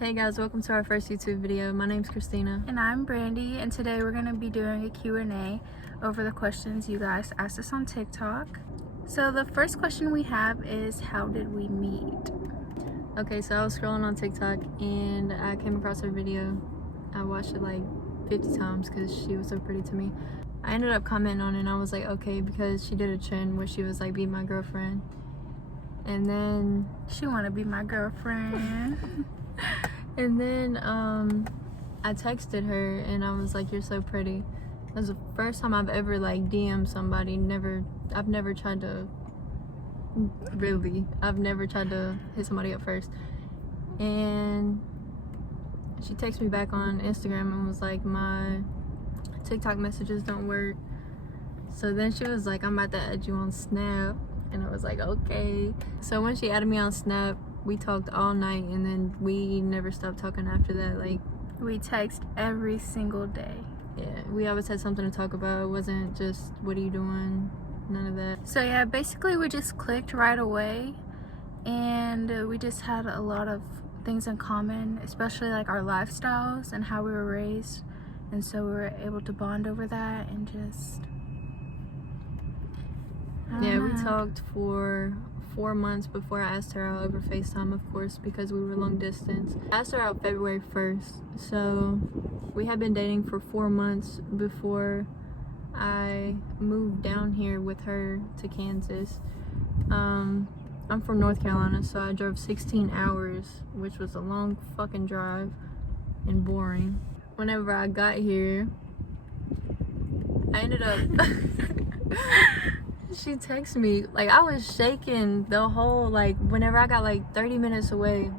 Hey guys, welcome to our first YouTube video. My name's Christina. And I'm Brandy, and today we're going to be doing a Q&A over the questions you guys asked us on TikTok. So the first question we have is, how did we meet? Okay, so I was scrolling on TikTok and I came across her video. I watched it like 50 times because she was so pretty to me. I ended up commenting on it and I was like, okay, because she did a trend where she was like, be my girlfriend. And then She want to be my girlfriend. And then I texted her and I was like, you're so pretty. That was the first time I've ever like DM'd somebody. I've never tried to hit somebody up first. And she texted me back on Instagram and was like, my TikTok messages don't work. So then she was like, I'm about to add you on Snap. And I was like, okay. So when she added me on Snap, we talked all night and then we never stopped talking after that. Like, We text every single day. yeah, we always had something to talk about. It wasn't just, what are you doing? None of that. So yeah, basically we just clicked right away, and we just had a lot of things in common, especially like our lifestyles and how we were raised. And so we were able to bond over that and just... Yeah, we talked for 4 months before I asked her out over FaceTime, of course, because we were long distance. I asked her out February 1st, so we had been dating for 4 months before I moved down here with her to Kansas. I'm from North Carolina, so I drove 16 hours, which was a long fucking drive and boring. Whenever I got here, I ended up... She texted me, like, I was shaking the whole, like, whenever I got like 30 minutes away,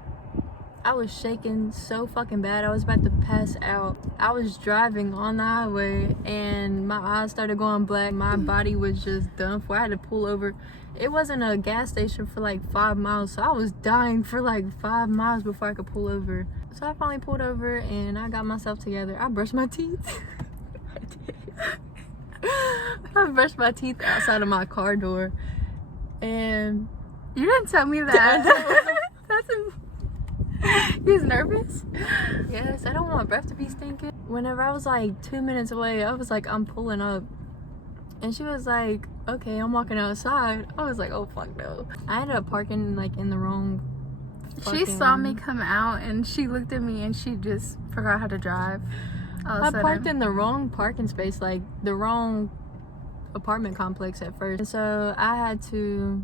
I was shaking so fucking bad. I was about to pass out. I was driving on the highway and my eyes started going black. My body was just done for. I had to pull over. It wasn't a gas station for like 5 miles, so I was dying for like 5 miles before I could pull over. So I finally pulled over and I got myself together. I brushed my teeth. I did. I brushed my teeth outside of my car door, and You didn't tell me that. You was nervous? yes, I don't want my breath to be stinking. Whenever I was like 2 minutes away, I was like, I'm pulling up, and she was like, okay, I'm walking outside. I was like, oh fuck no. I ended up parking like in the wrong She saw me come out and she looked at me and she just forgot how to drive. I parked in the wrong parking space, like the wrong apartment complex at first. And so I had to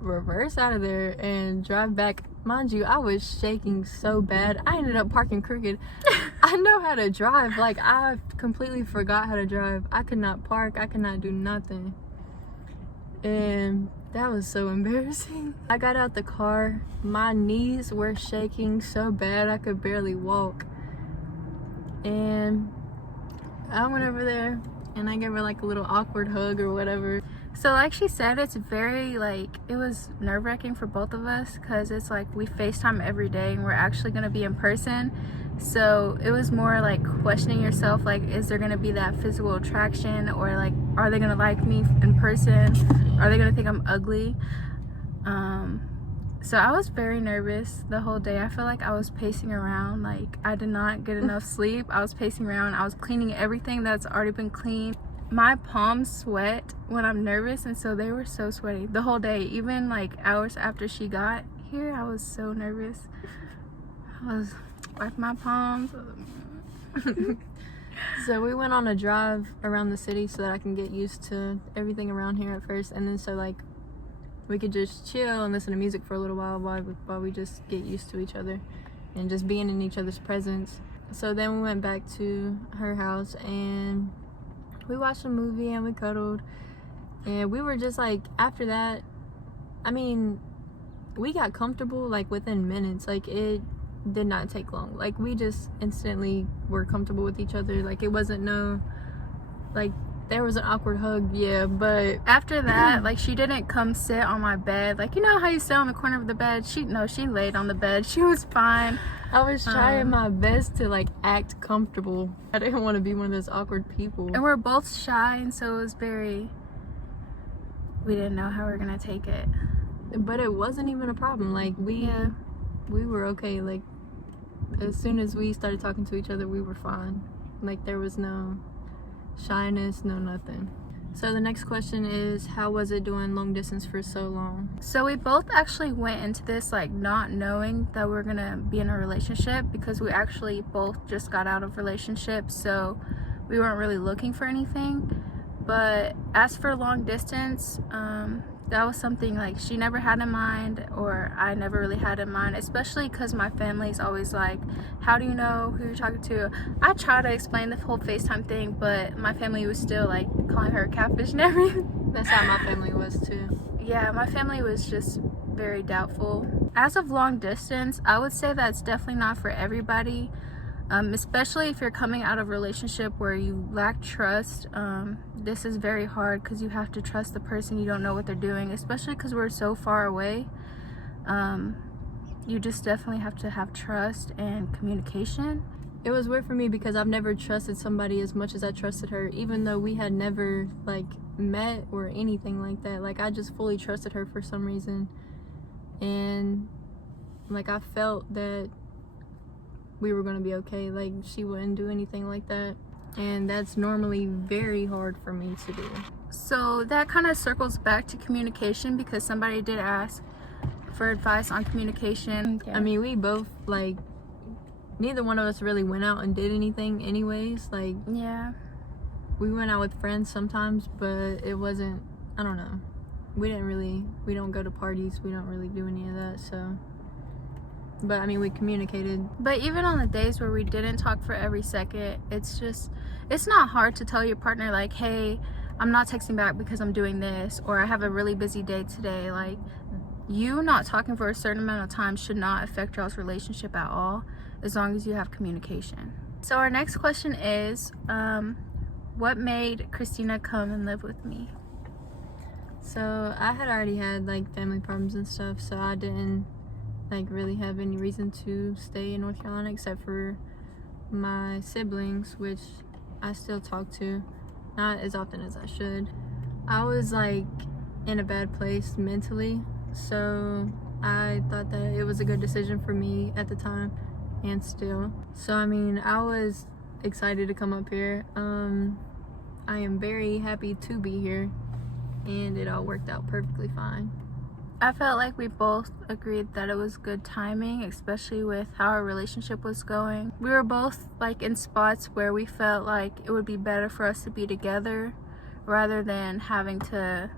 reverse out of there and drive back. Mind you, I was shaking so bad. I ended up parking crooked. I know how to drive. Like, I completely forgot how to drive. I could not park. I could not do nothing. And that was so embarrassing. I got out the car. My knees were shaking so bad I could barely walk. And I went over there and I gave her like a little awkward hug or whatever. So like she said, it's very like, it was nerve-wracking for both of us because it's like we FaceTime every day and we're actually going to be in person. So it was more like questioning yourself, like, is there going to be that physical attraction, or like, are they going to like me in person? Are they going to think I'm ugly? So I was very nervous the whole day. I feel like I was pacing around. Like, I did not get enough sleep. I was pacing around. I was cleaning everything that's already been cleaned. My palms sweat when I'm nervous, and so they were so sweaty the whole day. Even like hours after she got here, I was so nervous. I was wiping my palms. So we went on a drive around the city so that I can get used to everything around here at first, and then so like we could just chill and listen to music for a little while we just get used to each other and just being in each other's presence. So then we went back to her house and we watched a movie and we cuddled, and we were just like, after that, I mean, we got comfortable like within minutes. Like, it did not take long. Like, we just instantly were comfortable with each other. Like, it wasn't like, there was an awkward hug, yeah, but after that, like, she didn't come sit on my bed. Like, you know how you sit on the corner of the bed? She laid on the bed. She was fine. I was trying my best to like act comfortable. I didn't want to be one of those awkward people. And we're both shy, and so it was we didn't know how we were gonna take it. But it wasn't even a problem. Like, we were okay. Like, as soon as we started talking to each other, we were fine. Like, there was no shyness, no nothing. So the next question is, how was it doing long distance for so long? So we both actually went into this like not knowing that we were gonna be in a relationship, because we actually both just got out of relationships, so we weren't really looking for anything. But as for long distance, that was something like she never had in mind, or I never really had in mind, especially because my family's always like, how do you know who you're talking to? I try to explain the whole FaceTime thing, but my family was still like calling her a catfish and everything. That's how my family was too. Yeah, my family was just very doubtful. As of long distance, I would say that's definitely not for everybody. Especially if you're coming out of a relationship where you lack trust. This is very hard because you have to trust the person. You don't know what they're doing, especially because we're so far away. You just definitely have to have trust and communication. It was weird for me because I've never trusted somebody as much as I trusted her, even though we had never like met or anything like that. Like, I just fully trusted her for some reason, and like I felt that we were gonna be okay. Like, she wouldn't do anything like that, and that's normally very hard for me to do. So that kind of circles back to communication, because somebody did ask for advice on communication. I mean, we both, like, neither one of us really went out and did anything anyways. Like, yeah, we went out with friends sometimes, but it wasn't, I don't know, we don't go to parties, we don't really do any of that. So, but I mean, we communicated. But even on the days where we didn't talk for every second, it's not hard to tell your partner like, hey, I'm not texting back because I'm doing this, or I have a really busy day today. Like, you not talking for a certain amount of time should not affect y'all's relationship at all, as long as you have communication. So our next question is, what made Kristina come and live with me? So I had already had like family problems and stuff, so I didn't like really have any reason to stay in North Carolina except for my siblings, which I still talk to, not as often as I should. I was like in a bad place mentally, so I thought that it was a good decision for me at the time, and still. So I mean, I was excited to come up here. I am very happy to be here, and it all worked out perfectly fine. I felt like we both agreed that it was good timing, especially with how our relationship was going. We were both like in spots where we felt like it would be better for us to be together rather than having to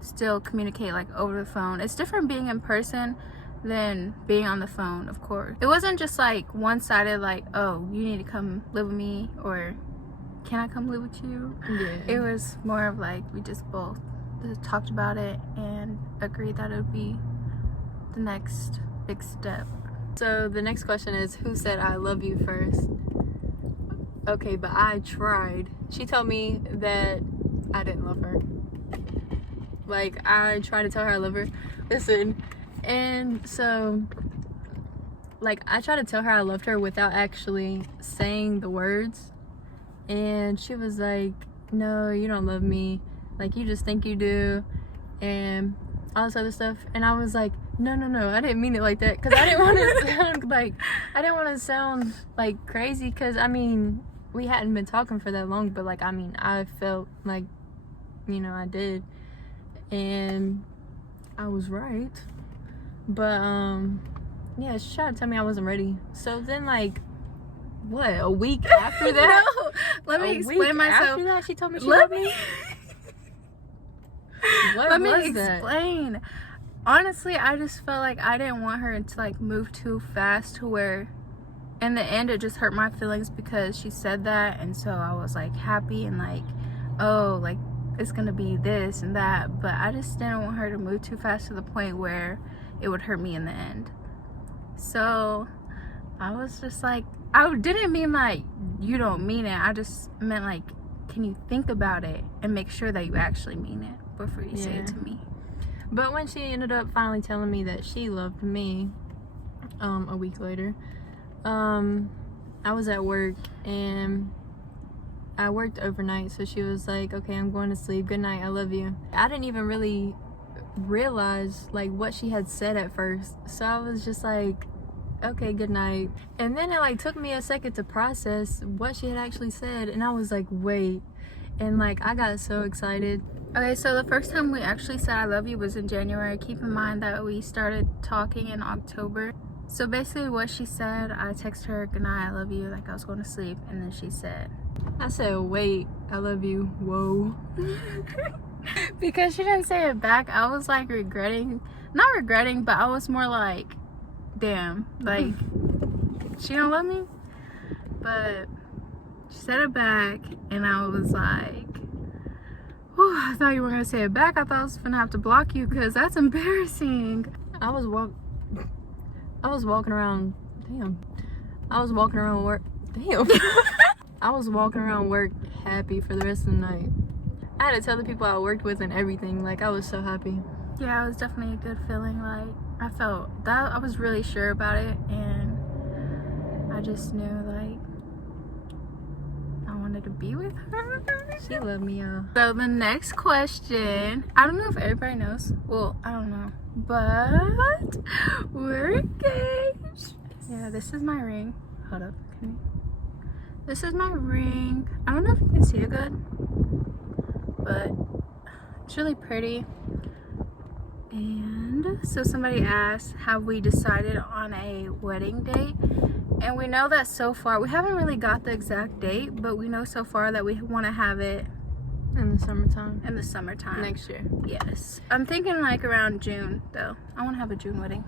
still communicate like over the phone. It's different being in person than being on the phone, of course. It wasn't just like one-sided, like, oh, you need to come live with me, or can I come live with you? Yeah. It was more of like we just both talked about it and agreed that it would be the next big step. So the next question is, who said I love you first? Okay, but I tried. She told me that I didn't love her. Like, I tried to tell her I love her. Listen, and so like I tried to tell her I loved her without actually saying the words, and she was like, no, you don't love me, like, you just think you do, and all this other stuff. And I was like, no, I didn't mean it like that, because I didn't want to sound like crazy, because I mean, we hadn't been talking for that long, but like, I mean, I felt like, you know, I did, and I was right. But yeah, she tried to tell me I wasn't ready. So then, like, what, a week after that? No, let me explain myself. After that, she told me she loved me. Let me explain. Honestly, I just felt like I didn't want her to like move too fast to where in the end it just hurt my feelings, because she said that, and so I was like happy and like, oh, like it's gonna be this and that, but I just didn't want her to move too fast to the point where it would hurt me in the end. So I was just like, I didn't mean like you don't mean it, I just meant like, can you think about it and make sure that you actually mean it before you say it to me. But when she ended up finally telling me that she loved me, a week later, I was at work and I worked overnight, so she was like, okay, I'm going to sleep, good night, I love you. I didn't even really realize like what she had said at first, so I was just like, okay, good night. And then it like took me a second to process what she had actually said, and I was like, wait. And like I got so excited. Okay, so the first time we actually said I love you was in January. Keep in mind that we started talking in October. So basically what she said, I texted her, good night, I love you, like I was going to sleep. And then she said, I said, wait, I love you. Whoa. because she didn't say it back, I was like not regretting, but I was more like, damn, like she don't love me. But she said it back, and I was like, whew, I thought you were gonna say it back. I thought I was gonna have to block you because that's embarrassing. I was walking around. Damn. I was walking around work. Damn. I was walking around work happy for the rest of the night. I had to tell the people I worked with and everything. Like I was so happy. Yeah, it was definitely a good feeling. Like I felt that I was really sure about it, and I just knew like I wanted to be with her. She loved me, y'all. So the next question, I don't know if everybody knows. Well, I don't know, but we're engaged. Yeah, this is my ring. Hold up, this is my ring. I don't know if you can see it good, but it's really pretty. And so somebody asked, have we decided on a wedding date? And we know that so far, we haven't really got the exact date, but we know so far that we want to have it in the summertime. In the summertime. Next year. Yes. I'm thinking like around June though. I want to have a June wedding.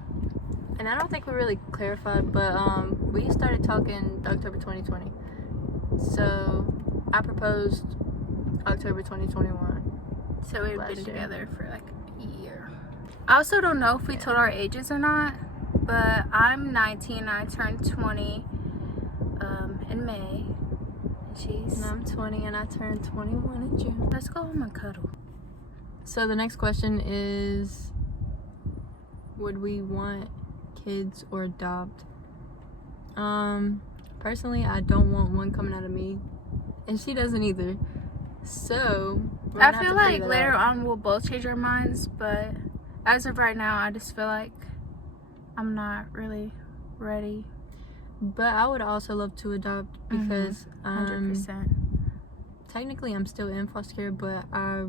And I don't think we really clarified, but we started talking October 2020. So I proposed October 2021. So we've been together for like a year. I also don't know if we told our ages or not, but I'm 19. I turned 20 in May. And I'm 20 and I turned 21 in June. Let's go home and cuddle. So the next question is, would we want kids or adopt? Personally, I don't want one coming out of me, and she doesn't either. So I feel like later on we'll both change our minds, but as of right now, I just feel like I'm not really ready. But I would also love to adopt because 100%. Technically I'm still in foster care, but I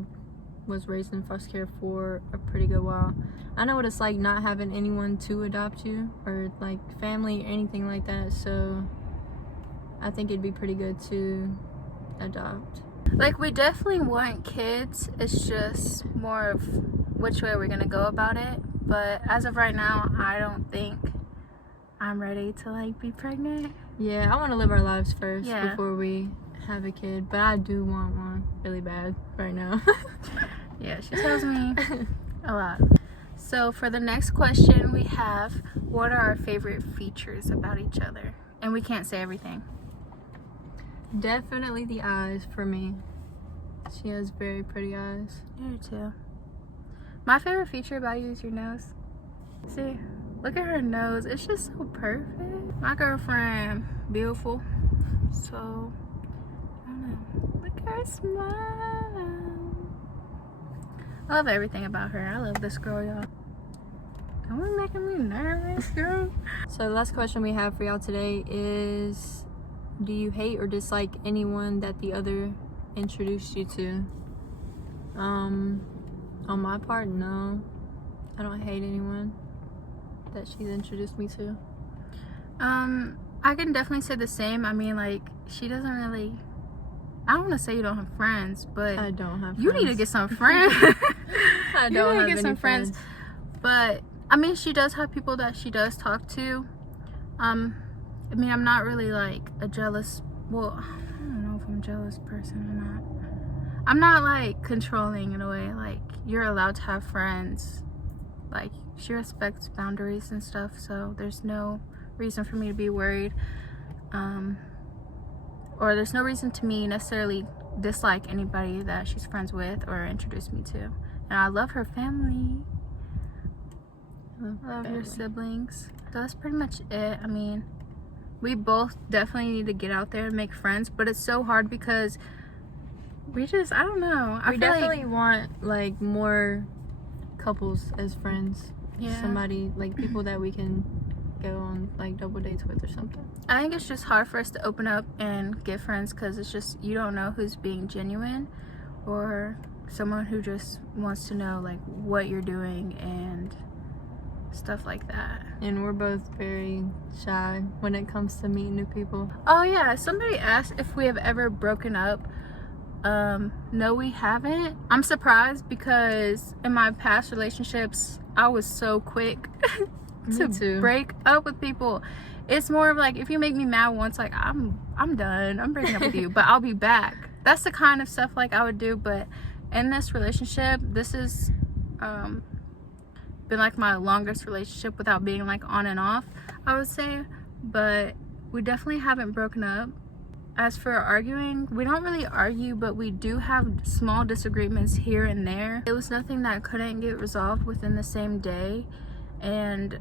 was raised in foster care for a pretty good while. I know what it's like not having anyone to adopt you, or like family or anything like that, so I think it'd be pretty good to adopt. Like, we definitely want kids, it's just more of which way we're gonna go about it. But as of right now, I don't think I'm ready to like be pregnant. Yeah, I want to live our lives first before we have a kid, but I do want one really bad right now. Yeah, she tells me a lot. So for the next question we have, what are our favorite features about each other? And we can't say everything. Definitely the eyes for me. She has very pretty eyes. You do too. My favorite feature about you is your nose. See, look at her nose. It's just so perfect. My girlfriend, beautiful. So, I don't know. Look at her smile. I love everything about her. I love this girl, y'all. Don't be making me nervous, girl. So the last question we have for y'all today is, do you hate or dislike anyone that the other introduced you to? On my part, no. I don't hate anyone that she's introduced me to. I can definitely say the same. I mean, like, she doesn't really, I don't want to say you don't have friends, but I don't have friends. You need to get some friends. I don't have any friends. But I mean, she does have people that she does talk to. I mean, I'm not really like a jealous, well, I don't know if I'm a jealous person or not. I'm not like controlling in a way. Like, you're allowed to have friends. Like, she respects boundaries and stuff, so there's no reason for me to be worried. Or there's no reason to me necessarily dislike anybody that she's friends with or introduced me to. And I love her family. I love your siblings. So that's pretty much it. I mean, we both definitely need to get out there and make friends, but it's so hard because we just, I don't know. We definitely want like more couples as friends. Yeah. Somebody, like people that we can go on like double dates with or something. I think it's just hard for us to open up and get friends because it's just, you don't know who's being genuine or someone who just wants to know like what you're doing and stuff like that. And we're both very shy when it comes to meeting new people. Oh yeah, somebody asked if we have ever broken up. No, we haven't. I'm surprised because in my past relationships I was so quick to break up with people. It's more of like, if you make me mad once, like I'm done, I'm breaking up with you, but I'll be back. That's the kind of stuff like I would do. But in this relationship, this is been like my longest relationship without being like on and off, I would say. But we definitely haven't broken up. As for arguing, we don't really argue, but we do have small disagreements here and there. It was nothing that couldn't get resolved within the same day. And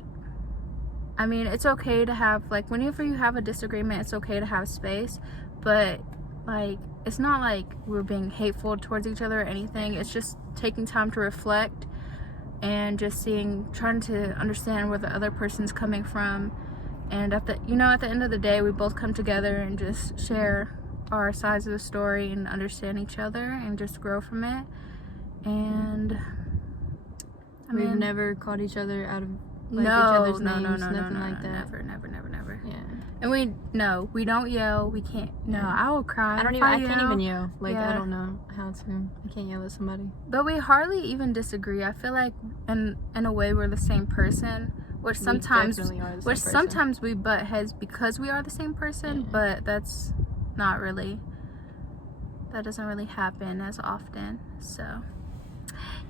I mean, it's okay to have, like, whenever you have a disagreement, it's okay to have space, but like, it's not like we're being hateful towards each other or anything. It's just taking time to reflect and just trying to understand where the other person's coming from. And at the end of the day, we both come together and just share our sides of the story and understand each other and just grow from it. And I mean, we've never called each other out of like, no, each other's no, names, no, nothing no, like that. Never. Yeah. And we don't yell. We can't. No, I will cry. I can't even yell. Like, Yeah. I don't know how to. I can't yell at somebody. But we hardly even disagree. I feel like in a way we're the same person, which sometimes We definitely are the same person. sometimes we butt heads because we are the same person, Yeah. but that doesn't really happen as often. So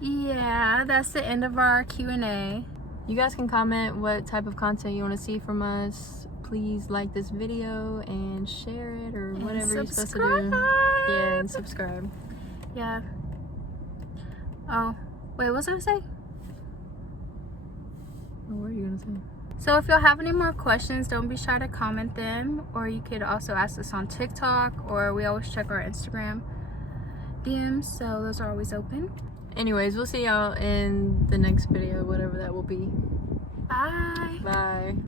yeah, that's the end of our Q&A. You guys can comment what type of content you want to see from us. Please like this video and share it or And whatever you're supposed to do. subscribe. Yeah, and subscribe. Yeah. Oh, wait, what was I gonna say? What were you gonna say? So if y'all have any more questions, don't be shy to comment them, or you could also ask us on TikTok, or we always check our Instagram DMs, so those are always open. Anyways, we'll see y'all in the next video, whatever that will be. Bye. Bye.